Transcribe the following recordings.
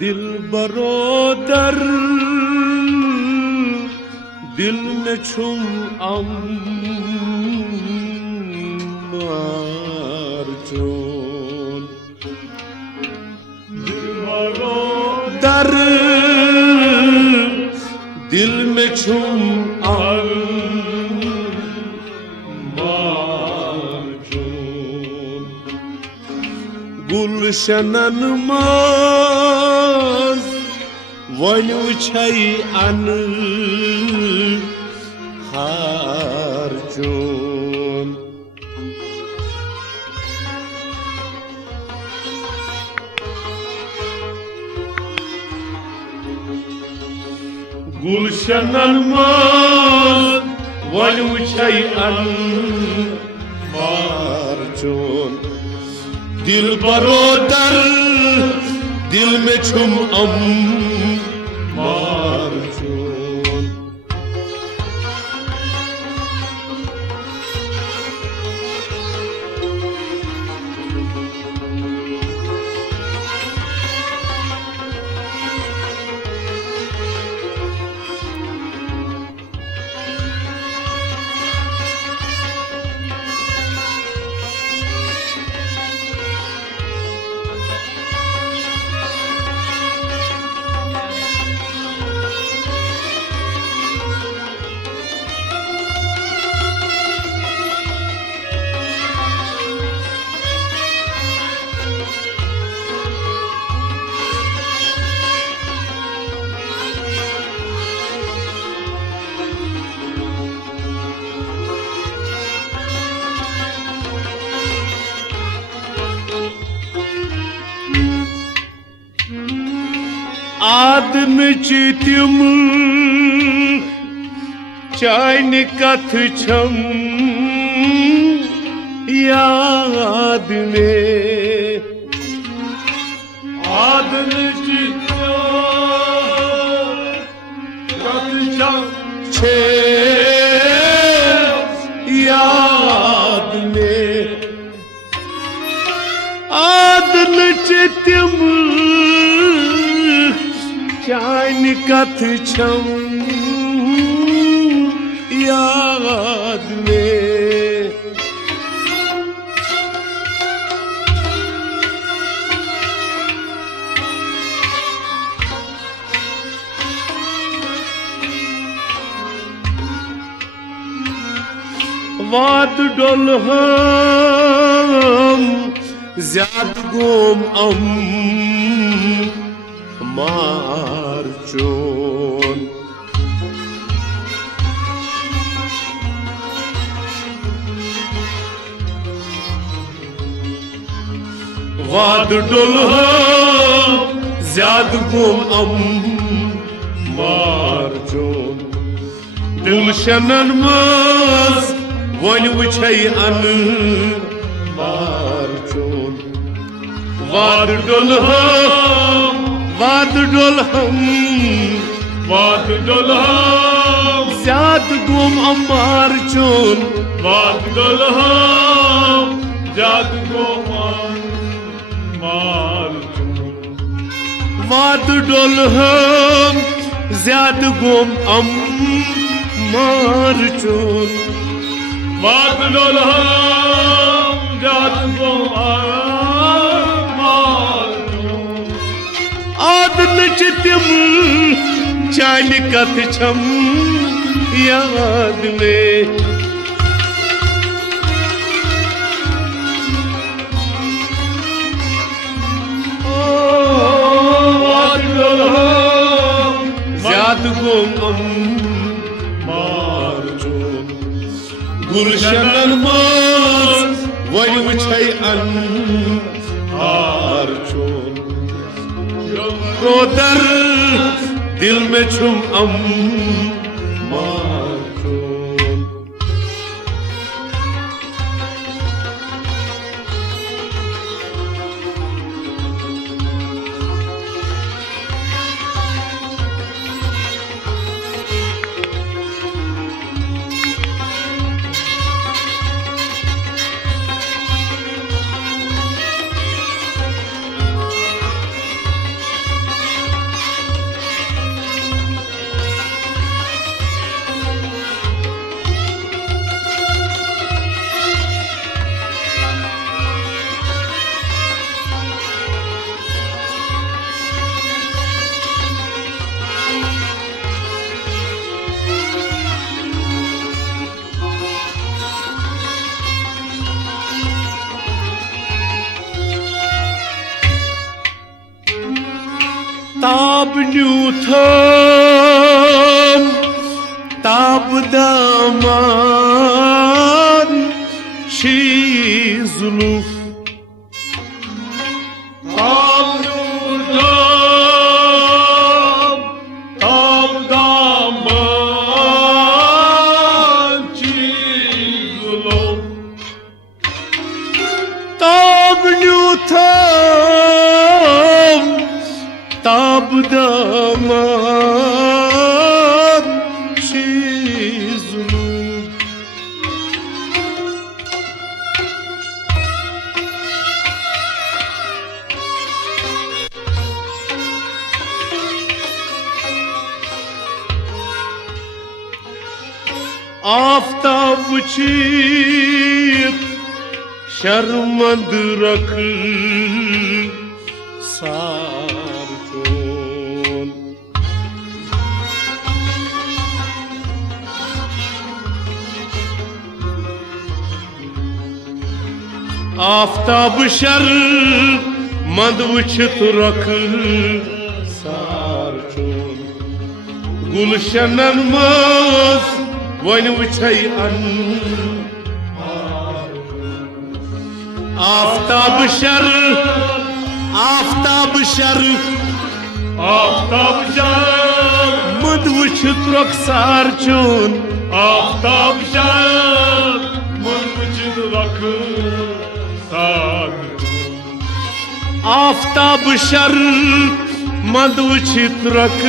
दिल बरोदर दिल में छुम अम्मार चोन दिल बरोदर दिल में छुम अम्मार चोन गुलशनन माज वनु छई अन हार चोन गुलशनन माज वनु छई अन हार चोन दिल बरोदर दिल में छुम अम्मार चोन आदम चितिम चाइन कथ छम याद में आदम चितिम कथ छम छे याद में आदम चितिम चाइन कथ छम याद में वाद डोल हम ज्याद गोम मार चोन वाद डोल ज्याद गोम मार चोन दिलशनन मास वन वुछै अन मार चोन वाद डोल वाद डोल हम ज्याद गुम अम्मार चोन वाद डोल हम ज्याद गुम अम्मार चोन वाद डोल हम ज्याद गुम अम्मार चोन वाद डोल हम ज्याद गुम आदन चितिम चाइन कथ छम याद में ज्याद गोम मार चोन गुलशनन मास वनु छई अन हार चोन रोदर दिल में छुम अम्मार चोन ताब न्यूथम ताब दामान शीजुलुफ ताब न्यूथम ताब दामान शीजुलुफ ताब न्यूथम ताब daman çizulur. Aftab çip şermand rakır sarçon. Aftab şermand vıçıt rakır sarçon. Gulşenen maz vayni vıçay an. Aftab şer Aftab şer mad vıçıt rak sarçon. Aftab şer mad vıçıt rak sarçon. Aftab şer mad vıçıt rak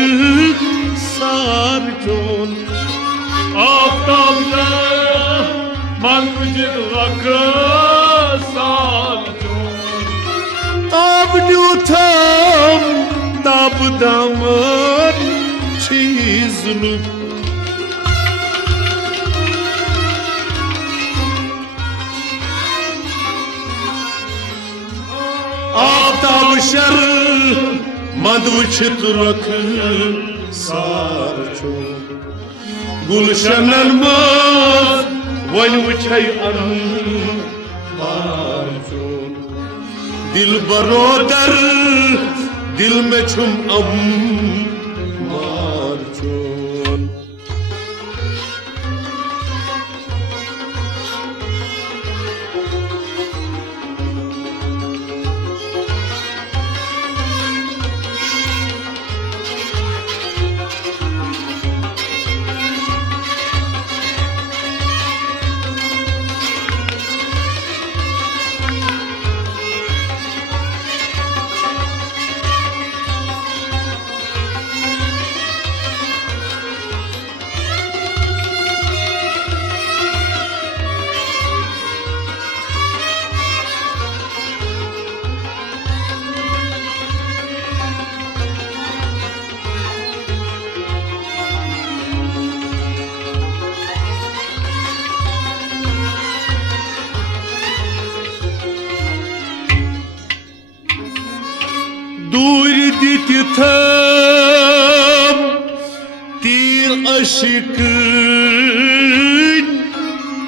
sarçon. Aftab şer mad vıçıt rak sarçon. Tab न्यूथम tab daman çizulup. Aftab şer mad vıçıt rak sarçon. Gulşenen maz vayni vıçay an marçon. Dil barodar dil में छुम am marçon. Dur dikitem tir aşkın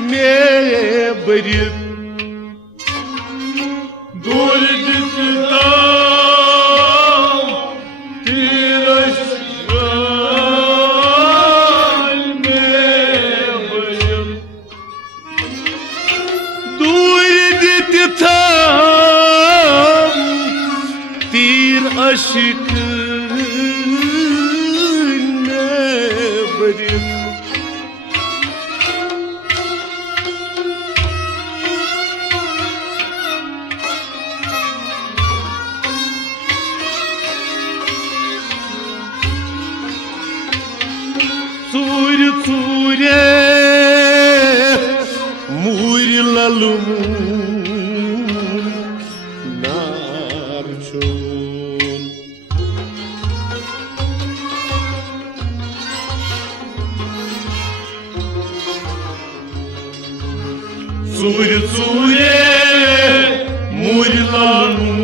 ne barip. Dur dikitem tir aşkın ne barip. Dur dikitem tir aşkın ne barip. Sure sure murilalum narçon. Sure sure murilalum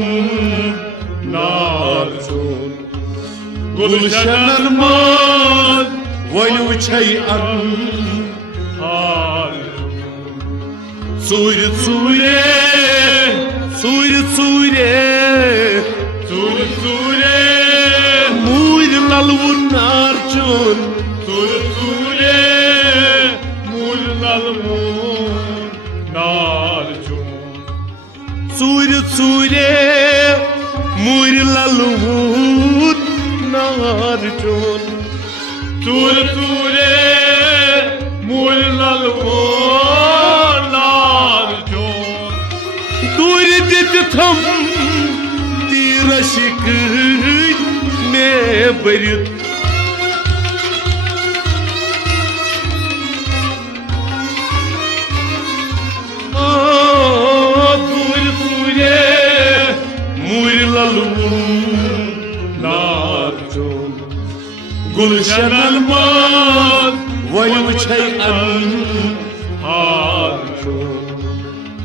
narçon. Gulşenen maz vayni vıçay an Sure sure sure sure Sure sure Sure sure Mulnal mun narjun Sure sure Mur lalvut narjon Sure sure Mulnal mun narjun Dur dit tham Tira şıkır ne barit Dur sure Mur lalvut narjon Gulşen almaz Vay uçay an harjun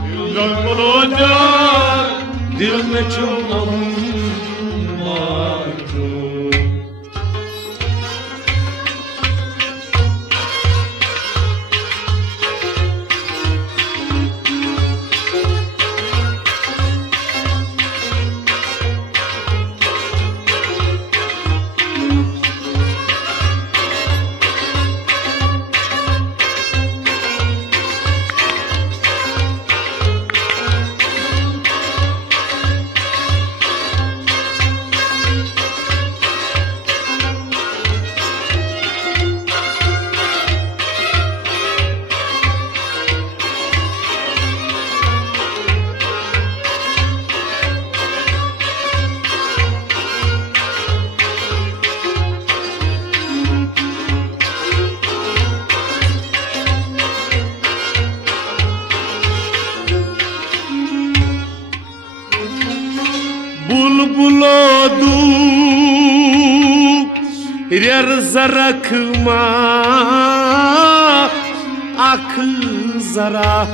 Dildan kolocan Dil में चुम Bulbulo du Rer zarakma Ak zara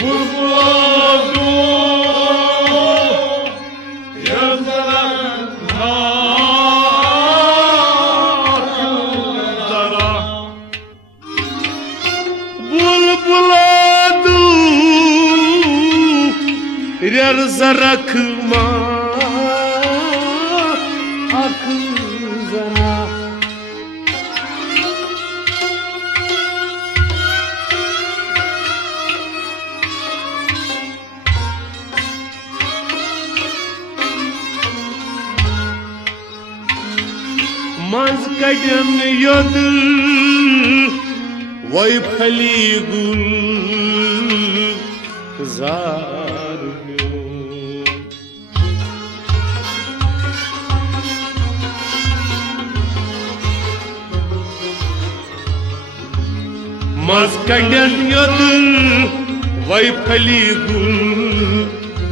Bulbudu Yazara Zara Bulbulo du Rer zarakma Ak zara Maz kadın yadı Vay phali gul zar Maz kadın yadı Vay phali gul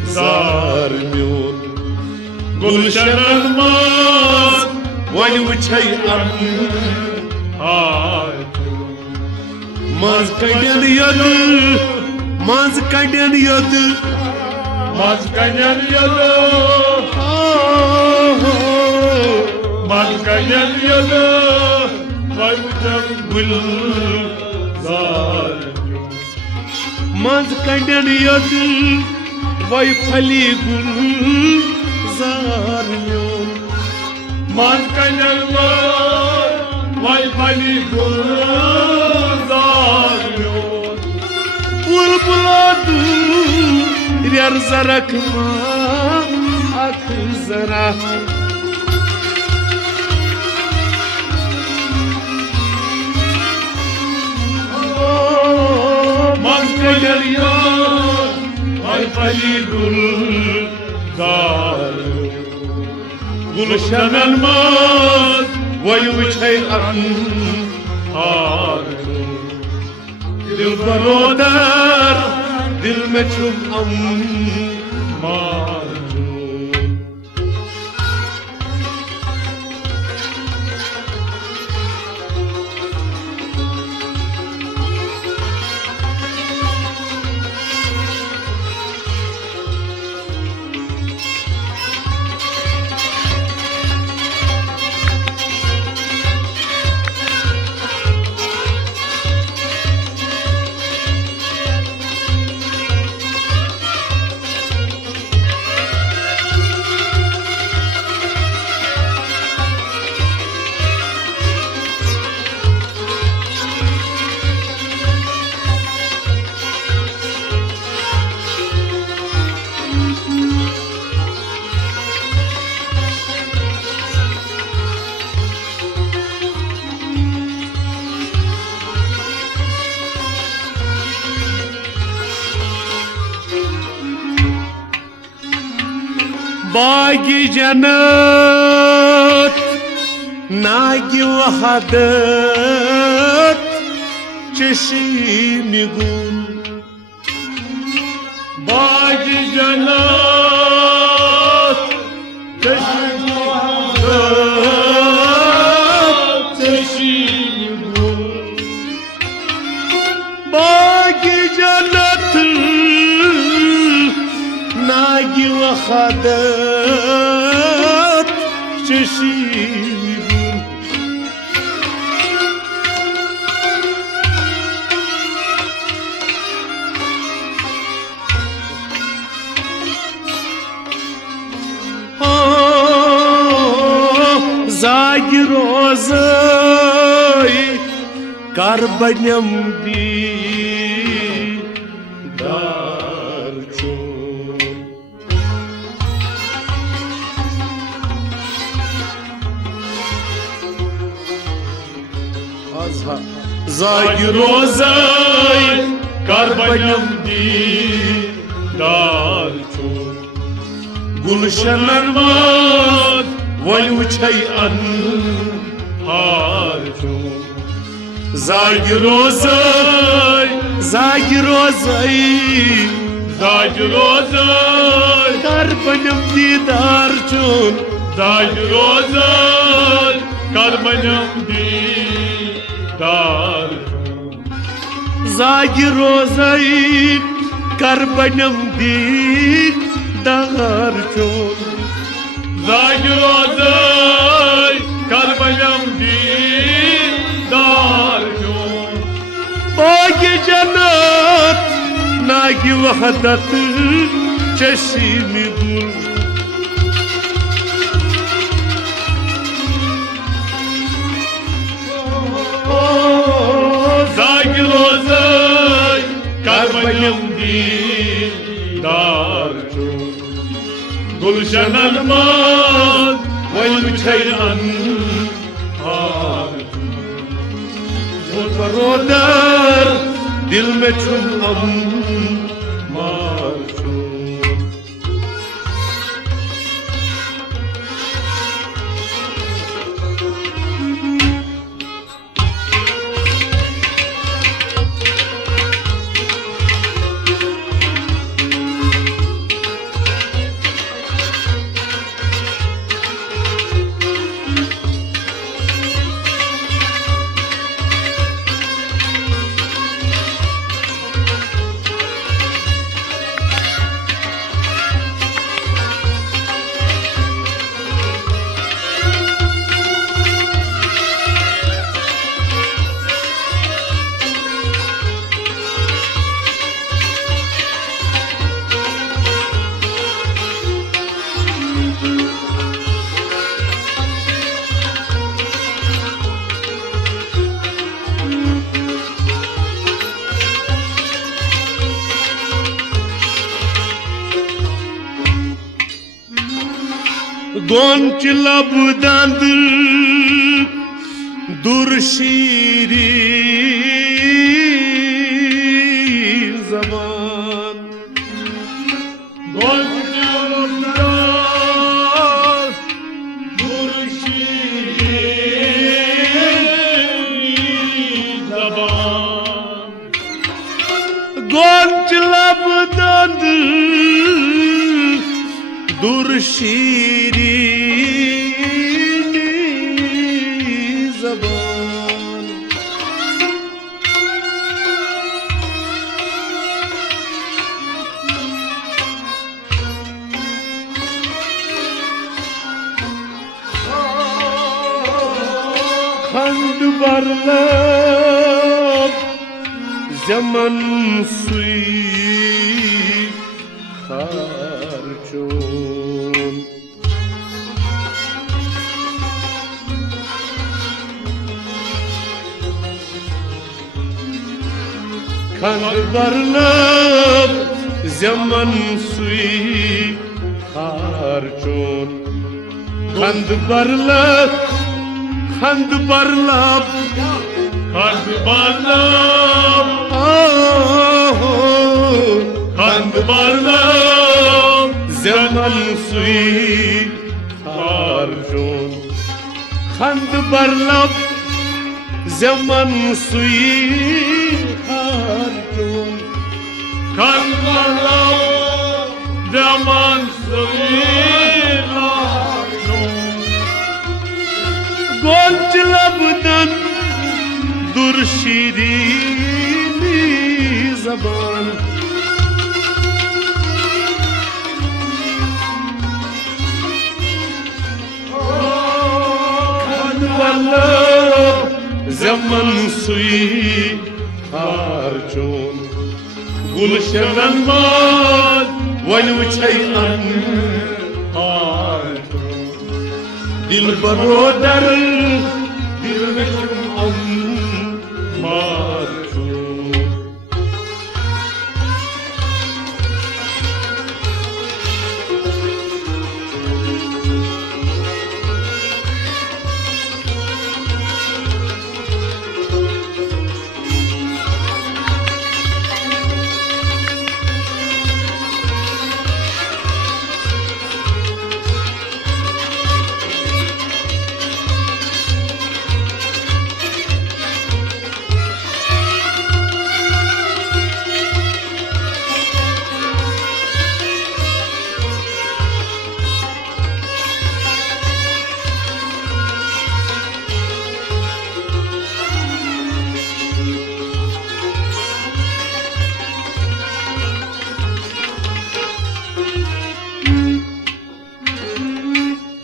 zar Gulşen almaz Vay uçay an harjun Maz kadın yadı Maz kadın yadı Maskanyan yalı Maskanyan yalı Vay uçan gül zarcun Maz kadın yadı Vay phali gul zar Maskanyan var Vay pali gül zarcun Bulbulo du Rer zarakma Ak zara Maskanyan yalı Vay pali gül zarcun Gulşen almaz Vay uçay an harcun Dil barodar Dil में चुम marjun باقی جنت ناگی وحدت چشیم گل باقی جنت چشم وحدت چشم گل باقی جنت ناگی وحدت چشیم گل زاگی روزای کربنیم دی دار چون زاگی روزای کربنیم دیدار چون گلشنن ماد ولو چای ان هار چون زاگی روزای زاگی روزای زاگ روزای کربنیم دیدار چون زاگ روزای کربنیم دیدار چون زاگی روزای کربنیم دیدار چون زاگ روزای کربنیم دیدار چون باقی جنت ناگی وحدت چشیم گل زاگ روزای کربنیم دیدار چون گلشن الماس والوجهي الأنهار برادر دل میں چون امار چون گونچ لب دند دور شیرین زبان گونچ لب دور شیرین زبان گونچ لب دند دور شیرین زبان خند بر لب زمان سوی خار چون خند بر لب زمان سوی خار چون خند بر لب خند بر لب خند بر لب خند بر لب ज़मन सुई खारचोन खंद बरलब ज़मन सुई खारचोन खंद बरलब ज़मन सुई खारचोन गोंच लबदन दुर्शिरीनी ज़बान ज़मन सुई खारचोन गुलशनन माद वन वछै अन दिल बरोदर दिल में अन मारचोन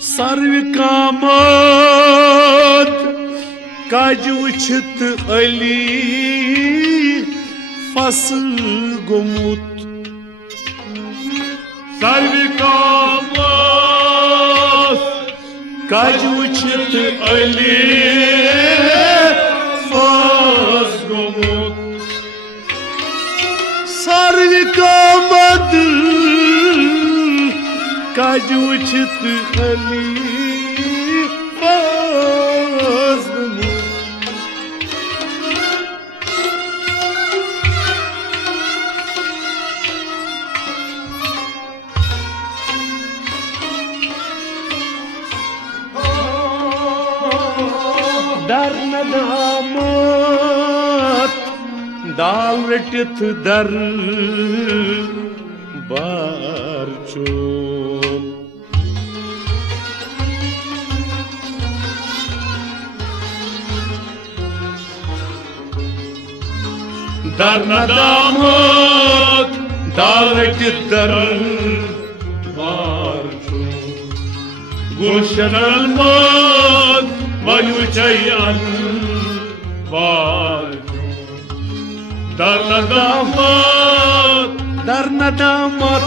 सर्व कामत काज उछत अली फसल गोमुत सर्व कामत काज उछत अली फसल गोमुत सर्व कामत काज उछत अली दर नदामत दाल रटित दर बार चोन दर नदामत दाल रटित दर बार चोन गुलशन मत वनु चयन बार दर नदामत दर नदामत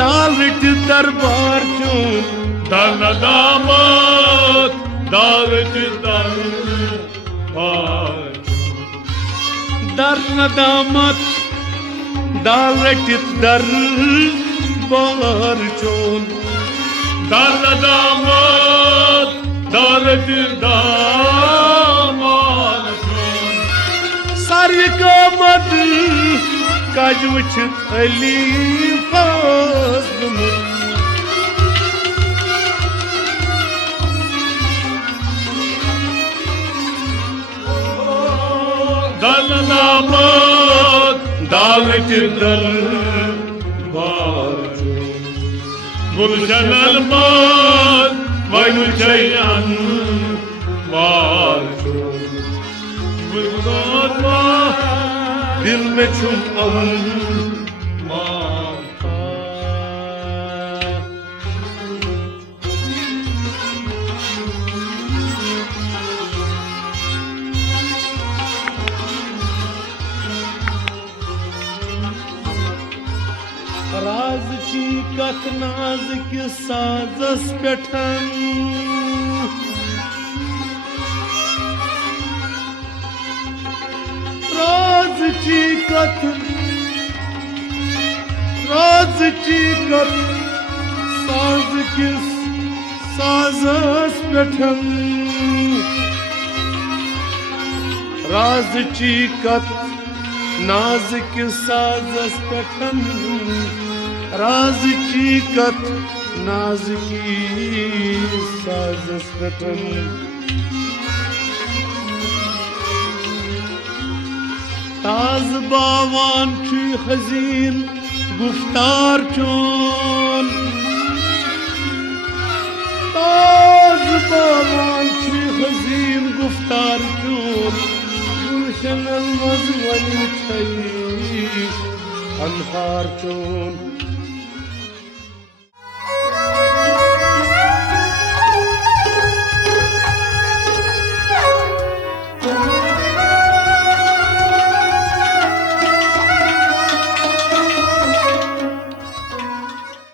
दाल रटित दरबार चोन दर नदामत दाल रटित दरबार दर नदामत दाल रटित दरबार चोन दर नदामत दाल रटित दरबार सारी कामत काज उछत अली फसल दर नदामत दाल रटित दरबार चोन गुलशन मत वनु चयन बार दिल में छुम अमन राज ची कथ नाज के साजस पेठन राज ची कथ साज किस साजस पेठन राज ची कथ नाजुक साजस पेठन राज की कथ नाजुकी साजस पेठन ताज बावान छु हजीन गुफ्तार चोन ताज बावान छु हजीन गुफ्तार चोन गुलशन मजवनी छई अनहार चोन